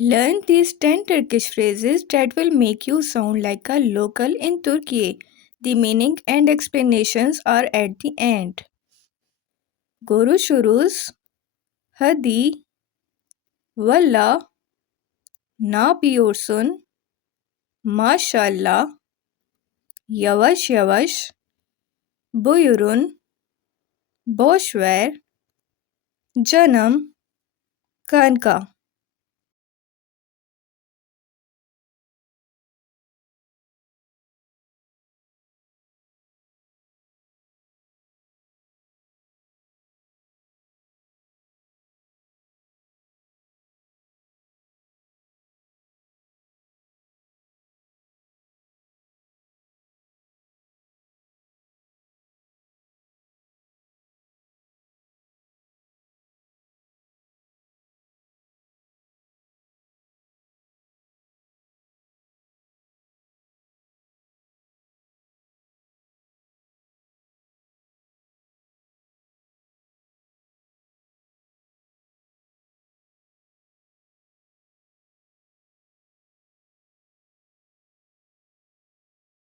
Learn these 10 Turkish phrases that will make you sound like a local in Turkey. The meaning and explanations are at the end. Görüşürüz. Hadi. Valla. Ne yapıyorsun? Maşallah. Yavaş yavaş. Buyurun. Boş ver. Canım. Kanka.